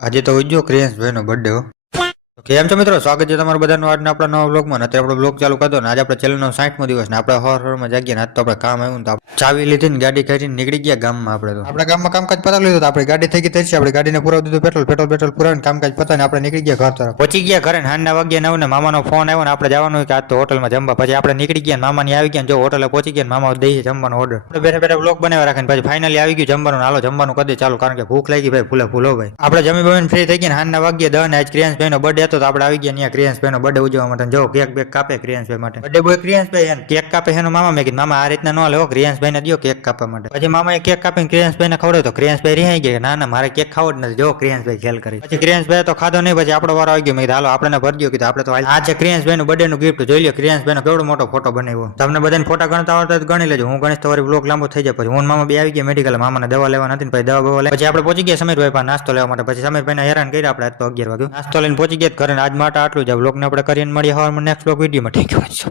આજે તો ઉજ્જો ક્રિયાંશભાઈનો બર્થડે હો. તો કેમ છો મિત્રો, સ્વાગત છે તમારું બધાનું આજના આપણા નવા બ્લોગમાં. અત્યારે આપણો બ્લોગ ચાલુ કરતો ને આજે આપણે ચેનલનો 60મો દિવસ ને આપણે હવારમાં જાગીએ ને આજ તો આપણે કામ આવ્યું ને તો ચાવી લીધી ને ગાડી કાઢીને નીકળી ગયા ગામમાં. આપણે ગામમાં કામકાજ પતાવી લીધું તો આપણી ગાડી થઈ ગઈ તરશે. આપણે ગાડીને પુરાવી દીધું પેટ્રોલ પુરાવીને કામકાજ પતાવીને આપણે નીકળી ગયા ઘર તરફ. પહોંચી ગયા ઘરે ને હાંજના વાગ્યા 9 ને મામાનો ફોન આવ્યો ને આપણે જવાનું હોય કે આજ તો હોટલમાં જમવા. પછી આપણે નીકળી ગયા મામાની આવી ગયા જો હોટલે પહોંચી ગયા મામા દઈ જમવાનો ઓર્ડર. આપણે બેઠા બેઠા બ્લોગ બનાવી રાખીને પછી ફાઇનલી આવી ગયું જમવાનું. હાલો જમવાનું કરી ચાલુ, કારણ કે ભૂખ લાગી ભાઈ ફૂલે ફૂલો ભાઈ. આપણે જમી બમીને ફ્રી થઈ ગયા ને હાંજના વાગ્યા 10 ને આજ ક્રિયાંશભાઈનો બર્થડે હતો તો આપણે આવી ગયા ત્યાં ક્રિયાંશભાઈનો બર્થડે ઉજવવા માટે. જો કેક બેક કાપે ક્રિયાંશભાઈ માટે. બર્થડે બોય ક્રિયાંશભાઈ એને કેક કાપે એનો મામા. મેં કીધું મામા આ રીતના ન લેવો, ક્રિયાંશભાઈને દો કેક કાપવા માટે. પછી મામાએ કેક કાપીને ક્રિયાંશભાઈને ખવડાવ્યો તો ક્રિયાંશભાઈ રિહાઈ ગયા. ના ના મારે કેક ખાવો જ નથી, જો ક્રિયાંશભાઈ ખેલ કરી. પછી ક્રિયાંશભાઈ તો ખાધો નહીં. પછી આપણો વારો આવી ગયો. મેં કીધું હાલો આપણે ભરજો. કીધું આપણે તો આ છે ક્રિયાંશભાઈનું બર્થડેનું ગિફ્ટ. જોઈ લો ક્રિયાંશભાઈનો કેવડો મોટો ફોટો બનાવ્યો. તમને બધાને ફોટા ગણતા આવડતા તો ગણી લેજો. હું ગણીશ તો બ્લોગ લાંબો થઈ જાય. પછી હું મામા બે આવી ગયા મેડિકલ. મામાને દવા લેવા નથી. પછી દવા બવા પછી આપણે પહોંચી ગયા સમીરભાઈ પાસે નાસ્તો લેવા માટે. પછી સમીરભાઈને હેરાન કર્યા આપણે. આજ તો 11 વાગ્યું નાસ્તો લઈને પહોંચી ગયા ઘરે. આજ માટે આટલું જ. બ્લોગને આપણે કરીને મળીએ હવારમાં નેક્સ્ટ બ્લોગ વિડીયોમાં. ઠીક છે.